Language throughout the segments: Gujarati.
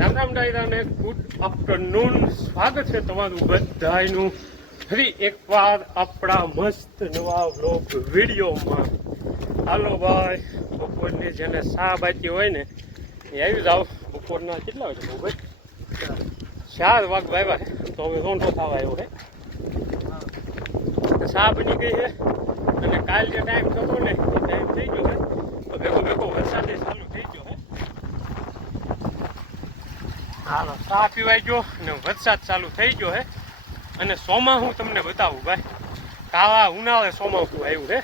રામ રામ ડાયરાને ગુડ આફ્ટરનૂન. સ્વાગત છે તમારું બધાયનું. ફરી એકવાર આપણા મસ્ત નવા વ્લોગ વિડીયોમાં. હાલો ભાઈ, બપોરની જેને સા બાકી હોય ને, એ આવી જાવ બપોરના કેટલા વાગે ભાઈ? ચાર વાગ વાગ્યા તો હવે રોંઢો થવા આવ્યો હે સા બની ગઈ છે. અને કાલ જે ટાઈમ થતો ને એ ટાઈમ થઈ ગયો છે. ભેગો ભેગો વરસાદે ચાલુ થઈ ગયો છે હાલો, ચા પીવાઈ ગયો ને વરસાદ ચાલુ થઈ ગયો હે. અને સોમાં હું તમને બતાવું ભાઈ કાળા ઉનાળે સોમાવતું આવ્યું હે.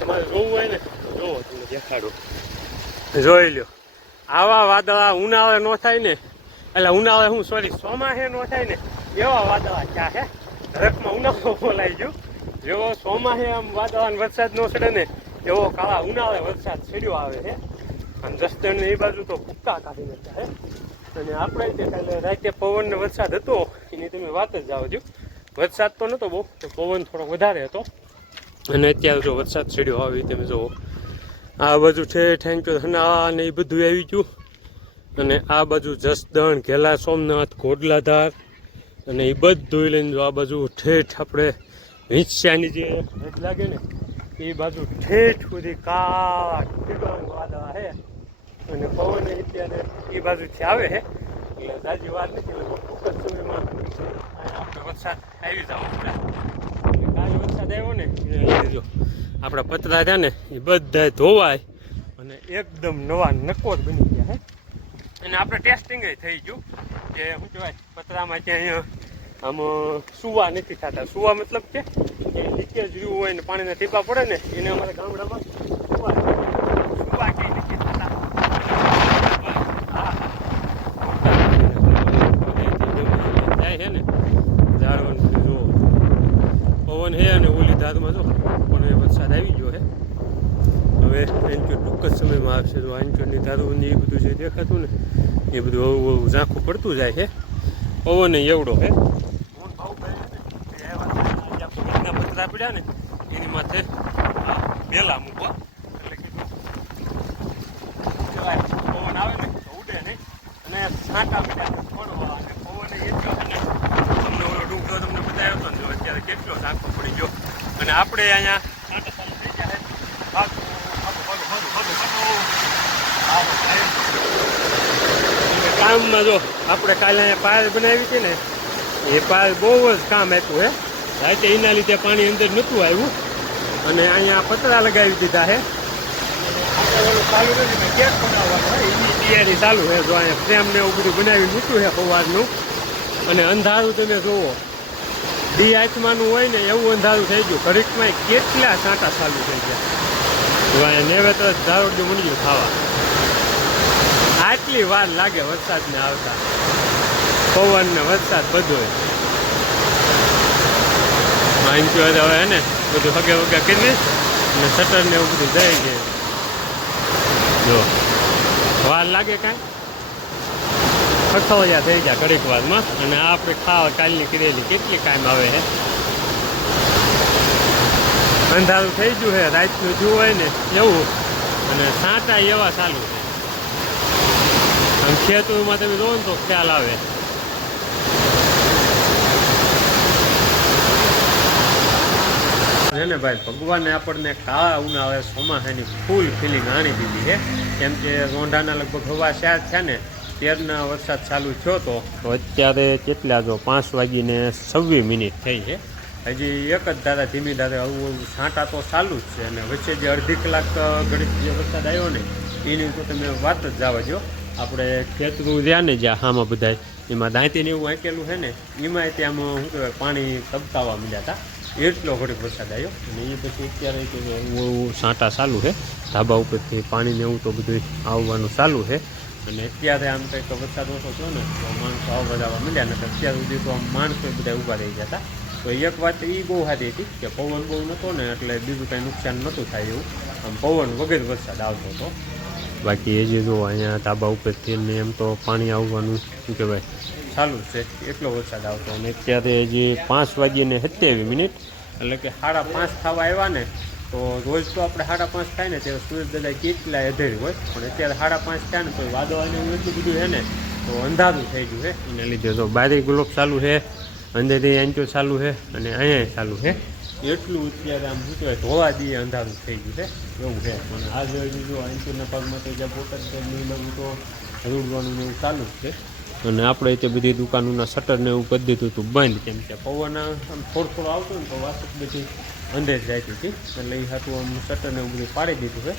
તમારે જોવું હોય ને, જોવો તમને દેખાડો. જોઈ લ્યો, આવા વાદળા ઉનાળે નો થાય ને. એટલે ઉનાળે હું સોરી સોમાહે નો થાય ને. એવા વાદળા ક્યાં હે? ધરકમાં ઉનાળો બોલાઈ ગયો. જેવો સોમાહે આમ વાદળા વરસાદ નો ચડે ને, એવો કાળા ઉનાળે વરસાદ ચડ્યો આવે છે અને જસદણની એ બાજુ તો ભૂક્કા કાઢી નાખ્યા હે? અને આપણે તે કાલે રાતે પવન ને વરસાદ હતો, એની તમે વાત જ જાઓ છો. વરસાદ તો નહોતો બહુ તો પવન થોડો વધારે હતો. અને અત્યારે જો વરસાદ ચડ્યો, આવી તમે જુઓ. આ બાજુ ઠેઠ ઠેંચો ધના ને એ બધું આવી ગયું. અને આ બાજુ જસદણ, ઘેલા સોમનાથ ઘોડલાધાર અને એ બધું લઈને જો આ બાજુ ઠેઠ આપણે વિંછ્યાની જે લાગે ને, એ બાજુ ઠેઠ સુધી કાટ વાદળા છે. અને પવન અત્યારે એ બાજુથી આવે છે. એટલે તાજી વાર નથી, એટલે ટૂંક જ સમયમાં આપણે વરસાદ આવી જાવ કાલે વરસાદ આવ્યો ને જો આપણા પતરા છે ને એ બધા ધોવાય અને એકદમ નવા નકોર બની ગયા હે. અને આપણે ટેસ્ટિંગ થઈ ગયું કે શું કહેવાય, પતરામાં ત્યાં અહીંયા આમ, સુવા નથી થતા. સુવા મતલબ કે લીકેજ રહ્યું હોય ને પાણીના ટીપા પડે ને, એને અમારા ગામડામાં સુવા સુવા કે નથી થતા જાય છે ને ઝાડવાનું બધું જુઓ પવન છે અને ઓલી ધારમાં જો પણ એ વરસાદ આવી ગયો છે હવે એન્ચો ટૂંક આવશે જો એન્ચોની ધારું ને એ બધું જે દેખાતું ને, એ બધું હવું હવું ઝાંખું પડતું જાય છે પવન એવડો છે પતરા પડ્યા ને એની માથે બેલા એટલે કહેવાય પવન આવે ને ઉડે નહીં અને છાંટા પડ્યા પડવા અને પવન તમને ઓલો ડુંગરો તમને બતાવ્યો હતો ને અત્યારે કેટલો ઝાંખો પડી ગયો અને આપણે અહીંયા છાંટા ચાલુ થઈ ગયા છે ભાગો, ભાગો, ભાગો, ભાગો, ભાગો, ભાગો. હાલો, ભાઈ. અને કામમાં જો આપણે કાલે અહીંયા પાયલ બનાવી હતી ને, એ પાયલ બહુ જ કામ આપ્યું હે. રાતે એના લીધે પાણી અંદર નહોતું આવ્યું. અને અહીંયા પતરા લગાવી દીધા કેક એની તૈયારી ચાલુ છે જો અહીંયા ફ્રેમ ને એવું બધું બનાવી મૂક્યું છે પવારનું અને અંધારું તમે જુઓ. ડી આત્માનું હોય ને એવું અંધારું થઈ ગયું. ઘડીકમાં કેટલા સાંટા ચાલુ થઈ ગયા. નેવે તો ધારોડી મળી ગયું ખાવા. આટલી વાર લાગે વરસાદને આવતા. પવન ને વરસાદ બધો માહિતી હવે હે ને, બધું હગે વગે કરી અને શટર ને એવું બધું જાય છે જો, વાર લાગે કાંઈ? ખખવયા થઈ જાય ઘડીક વારમાં અને આપણે ખાવા કાલની કરેલી કેટલી કાયમ આવે છે અંધારું થઈ ગયું છે રાતનું જુઓ ને એવું. અને સાંટા એવા ચાલુ છે. આમ ખેતરમાં તમે જોવો ને તો ખ્યાલ આવે. ને ને ભાઈ ભગવાને આપણને કાળા ઉનાળે ચોમાસાની ફૂલ ફિલિંગ આણી દીધી છે. કેમ કે રોંઢાના લગભગ હવા ચાર થયા ને, ત્યારના વરસાદ ચાલુ થયો તો અત્યારે કેટલા જો પાંચ વાગીને છવ્વીસ મિનિટ થઈ છે. હજી એક જ ધારા ધીમી ધારે આવું છાંટા તો ચાલુ જ છે. અને વચ્ચે જે અડધી કલાક ગણિત જે વરસાદ આવ્યો ને, એની તો તમે વાત જ જવા દો આપણે ખેતરું રહ્યા ને જ્યાં આમાં બધા એમાં દાંતીને એવું આંકેલું છે ને એમાં ત્યાં શું કહેવાય, પાણી તપતાવા મળ્યા હતા એટલો ઘડીક વરસાદ આવ્યો અને એ પછી અત્યારે એવું સાંટા ચાલુ છે ધાબા ઉપરથી પાણીને એવું તો બધું આવવાનું ચાલુ છે અને અત્યારે આમ કંઈક વરસાદ ઓછો થયો ને, તો માણસો આવ વધારવા મળ્યા ને અત્યાર સુધી તો આમ માણસો બધા ઊભા રહી ગયા હતા તો એક વાત એ બહુ સારી હતી કે પવન બહુ નહોતો ને, એટલે બીજું કાંઈ નુકસાન નહોતું થાય એવું. આમ પવન વગર વરસાદ આવતો હતો. બાકી એ જે જો અહીંયા ધાબા ઉપરથી ને એમ તો પાણી આવવાનું શું કહેવાય? ચાલુ છે. એટલો વરસાદ આવતો અને અત્યારે જે પાંચ વાગીને સત્યાવીસ મિનિટ એટલે કે સાડા પાંચ થવા આવ્યા ને તો રોજ તો આપણે સાડા પાંચ થાય ને ત્યારે સૂરજ દાદા કેટલા અધેરી હોય. પણ અત્યારે સાડા પાંચ થયા ને તો વાદો અને એટલું બધું છે ને તો અંધારું થઈ ગયું છે. એને લીધે તો બારી ગ્લોબ ચાલુ છે અંધેરી એન્ચો ચાલુ છે અને અહીંયા ચાલુ છે. એટલું અત્યારે આમ શું કહેવાય, ધોવા દઈએ, અંધારું થઈ ગયું છે. એવું છે. અને આ જોઈ લીધું આંચોના પગમાં તો જ્યાં પોતા છે એ બધું તો રૂડવાનું ને એવું ચાલુ જ છે. અને આપણે તે બધી દુકાનોના શટરને એવું કરી દીધું હતું, બંધ કેમ કે પવન આમ થોડો થોડો આવતો ને તો વાસક બધી અંદર જતી હતી એટલે એ હતું આમ શટરને એવું બધું પાડી દીધું છે.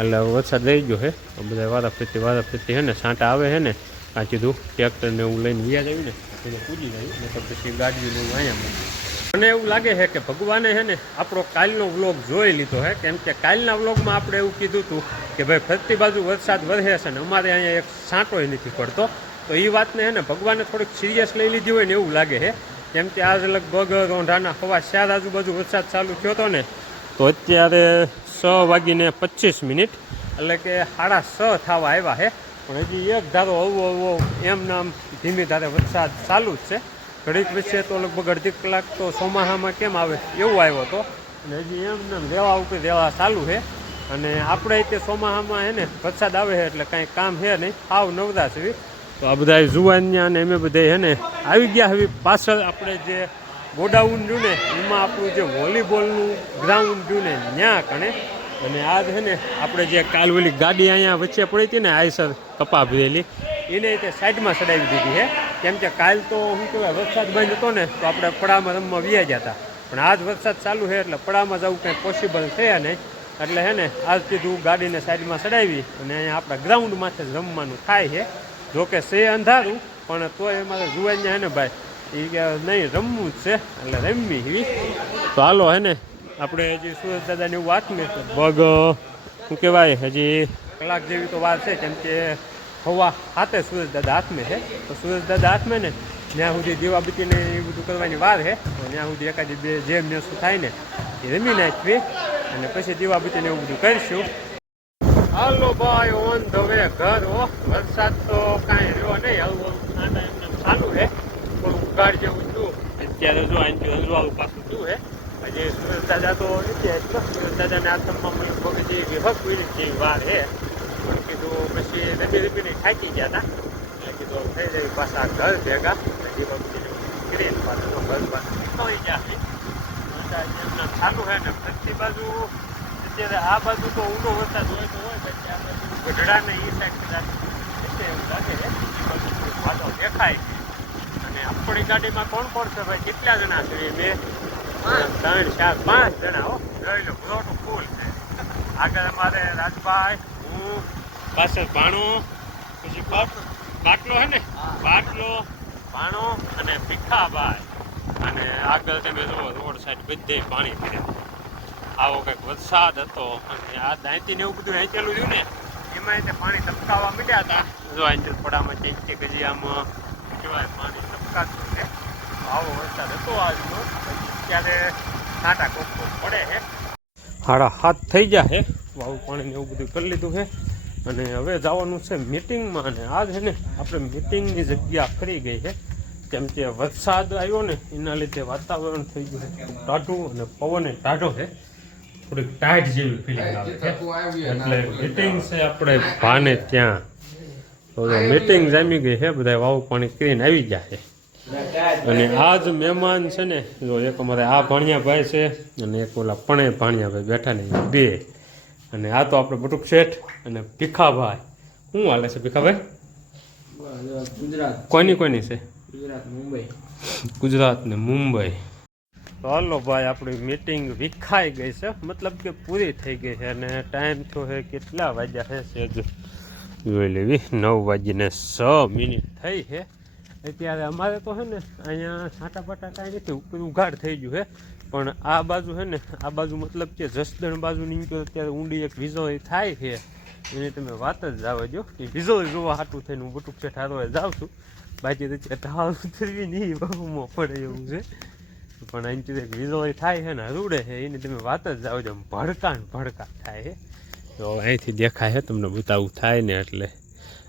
એટલે વરસાદ રહી ગયો છે. બધા વારા ફરતી વારા ફરતી છે ને, સાંટા આવે છે ને, આ કીધું ટ્રેક્ટરને એવું લઈને વ્યાજ આવ્યું ને, એને પૂજી જાય ને તો પછી ગાડીઓને એવું અહીંયા મૂકી મને એવું લાગે છે કે ભગવાને છે ને આપણો કાલનો વ્લોગ જોઈ લીધો છે. કેમ કે કાલના વ્લોગમાં આપણે એવું કીધું હતું કે ભાઈ ફરતી બાજુ વરસાદ વધે છે ને અમારે અહીંયા એક સાંટોય નથી પડતો. તો એ વાતને છે ને ભગવાને થોડીક સિરિયસ લઈ લીધી હોય ને એવું લાગે છે. કેમ કે આજ લગભગ રોંઢાના હવા ચાર આજુબાજુ વરસાદ ચાલુ થયો હતો ને, તો અત્યારે છ વાગીને પચીસ મિનિટ, એટલે કે સાડા છ થવા આવ્યા છે. પણ હજી એક ધારો હવો હવો એમ નામ ધીમે ધારે વરસાદ ચાલુ જ છે. ઘડીક વચ્ચે તો લગભગ અડધી કલાક તો ચોમાસામાં કેમ આવે એવું આવ્યો હતો. અને હજી એમ નામ રેવા ઉપર રેવા ચાલુ છે. અને આપણે તે ચોમાસામાં હે ને વરસાદ આવે છે એટલે કાંઈ કામ છે નહીં. આવ નવદા છે તો આ બધા જુવાનિયા અને એમ બધા હે ને આવી ગયા હવે પાછળ આપણે જે ગોડાઉન જોયું ને, એમાં આપણું જે વોલીબોલનું ગ્રાઉન્ડ જોયું ને ત્યાં કણે. અને આજ છે ને આપણે જે કાલ ઓલી ગાડી અહીંયા વચ્ચે પડી હતી ને આયસર કપા ભરેલી, એને તે સાઈડમાં ચડાવી દીધી છે કેમ કે કાલ તો શું કહેવાય વરસાદ બંધ હતો ને, તો આપણે પડામાં રમવા વ્યા ગયા હતા. પણ આજ વરસાદ ચાલુ છે એટલે પડામાં જવું કંઈ પોસિબલ થયા નહીં. એટલે હે ને, આજ કીધું ગાડીને સાઈડમાં ચડાવી અને અહીંયા આપણા ગ્રાઉન્ડમાંથી જ રમવાનું થાય છે. જોકે છે અંધારું, પણ તોય અમારે જુવાનિયા હે ને ભાઈ એ કે નહીં, રમવું જ છે. એટલે રમવી તો હાલો હે ને, આપણે હજી સુરજ દાદાની વાત ને બગ શું કહેવાય, હજી કલાક જેવી તો વાત છે, કેમ કે હવા હાથે સુરજ દાદા છે. તો સુરજ દાદા ને ત્યાં સુધી દીવાબત્તીને એ બધું કરવાની વાર છે, તો ત્યાં સુધી એકાદી બે જેમ ને શું થાય ને, એ રમી નાખવી અને પછી દીવાબત્તીને એવું બધું કરીશું. હાલો ભાઈ ઓન ધ વે ઘર ઓ વરસાદ તો કાંઈ રહ્યો નહીં. હળવું નાના એમને એમ ચાલુ છે. થોડું ઉગાડ જેવું છું અત્યારે જો અહીંથી હજવાળું પાછું શું છે હજી સુરજ દાદા તો નથી સુરજ દાદાને આથમમાં મને પગ જે વિહક વિરી જેવી વાર છે. પણ કીધું પછી રમી રમીને થાકી ગયા હતા. એટલે કીધું થઈ જાય પાછા ઘર ભેગા. દીવાબત્તીને કરીને પાછું ઘર પાછું નીકળી ગયા ચાલુ છે ને બધી બાજુ, અત્યારે આ બાજુ તો ઊંડો વરસાદ હોય તો હોય પછી આ બાજુ ગઢડા એ સાઈડ એટલે એવું લાગે બાજુ વાતો દેખાય અને આપણી ગાડીમાં કોણ કોણ છે ભાઈ? કેટલા જણા છે? બે, ત્રણ, ચાર, પાંચ જણા, હો. જોઈ લો, મોટું ફૂલ છે. આગળ અમારે રાજભાઈ હું પાછળ ભાણો પછી બાટલો હે ને? બાટલો ભાણો અને ભીખાભાઈ. અને આગળ તમે જુઓ રોડ સાઈડ બધે પાણી પીડે આવો કંઈક વરસાદ હતો. અને આ દાંતી ને એવું બધું હેંચેલું રહ્યું ને એમાં તે પાણી ટપકાવા મીડ્યા હતા. જો આંચલ પડામાં કે ગજી આમ કહેવાય પાણી ટપકાતું છે આવો વરસાદ હતો આજનો ત્યારે છાંટા કોકો પડે હે. હાડા હાથ થઈ જાય વાવું પાણીને એવું બધું કરી લીધું છે. અને હવે જવાનું છે મિટિંગમાં અને આજ છે ને આપણે મિટિંગની જગ્યા ફરી ગઈ છે. કેમ કે વરસાદ આવ્યો ને એના લીધે વાતાવરણ થઈ ગયું ટાઢું અને પવને ટાઢો છે. થોડીક ટાઈટ જેવી ફિલિંગ આવે છે. એટલે મિટિંગ છે આપણે ભાને ત્યાં. તો મિટિંગ જામી ગઈ છે બધા વાવ પાણી કરીને આવી ગયા છે. અને આ જ મહેમાન છે ને જો એક અમારે આ ભાણિયા ભાઈ છે અને એક ઓલા પણે ભાણિયાભાઈ બેઠા ને બે. અને આ તો આપણે બટુક શેઠ અને ભીખાભાઈ. શું હાલે છે ભીખાભાઈ? ગુજરાત કોની કોની છે? ગુજરાત મુંબઈ ગુજરાત ને મુંબઈ. હાલો ભાઈ, આપણી મીટિંગ વિખાઈ ગઈ છે. મતલબ કે પૂરી થઈ ગઈ છે અને ટાઈમ થયો છે કેટલા વાગ્યા છે સેજ જોઈ લેવી, નવ વાગીને છ મિનિટ થઈ છે. અત્યારે અમારે તો છે ને, અહીંયા છાંટા પાટા કાંઈ નથી, ઉપર ઉઘાડ થઈ ગયું છે. પણ આ બાજુ છે ને, આ બાજુ મતલબ કે જસદણ બાજુ નીકળ્યો અત્યારે ઊંડી એક વિઝોય થાય છે. એની તમે વાત જ જાવ જો એ વિઝો જોવા હાટું થઈને હું બટુક છે ઠારો જાઉં છું. બાકી તો ઢાળ ઉતરવી નહીં બહુમાં પડે એવું છે. પણ અહીંથી એક વિઝોય થાય છે ને રૂડે છે. એની તમે વાત જ જાવ છો ભડકા ને ભડકા થાય છે. તો અહીંથી દેખાય છે, તમને બતાવું થાય ને એટલે.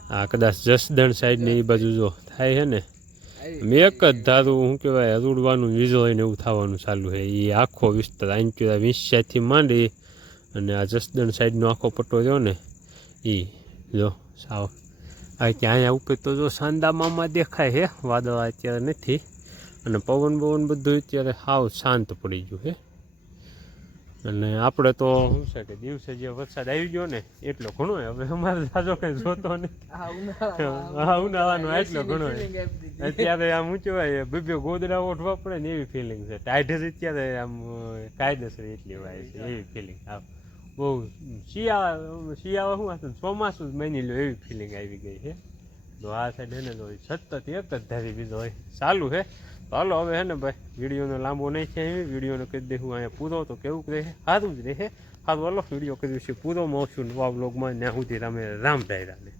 આ કદાચ જસદણ સાઈડ ને એ બાજુ જો થાય છે ને મેં એક જ ધારું શું કહેવાય હરુડવાનું હોય ને એવું થવાનું ચાલુ છે. એ આખો વિસ્તાર અહીંથી વિંસ્યાથી માંડી અને આ જસદણ સાઈડનો આખો પટ્ટો રહ્યો ને એ જો, સાવ. કે અહીંયા ઉપર તો જો સાંદા મામા દેખાય છે, વાદળ અત્યારે નથી. અને પવન બવન બધું અત્યારે સાવ શાંત પડી ગયું છે. અને આપણે તો શું છે કે દિવસે જે વરસાદ આવી ગયો ને એટલો ઘણો હવે અમારે સાજો કંઈ જોતો નહીં હા ઉનાળાનો એટલો ઘણો અત્યારે આમ ઊંચવાય બબ્યો ગોદડા ઓઠવા પડે ને એવી ફિલિંગ છે. ટાઈઢ અત્યારે આમ કાયદેસર એટલી હોય છે એવી ફિલિંગ આમ બહુ શિયાળા શિયાળા શું હતું ચોમાસું જ માની લો એવી ફિલિંગ આવી ગઈ છે. તો આ સાઈડ એને તો સતત એક જ ધારી બીજો હોય. ચાલુ છે. હાલો, હવે હે ને ભાઈ, વિડીયોનો લાંબો નહીં છે વિડીયોનો કહી દઈશું અહીંયા પૂરો, તો કેવું રહે સારું જ રહે. સારું, હાલો, વીડિયો કર્યું છે પૂરો. મળશું નવા બ્લોગમાં ત્યાં સુધી તમે રામ ડાયરાને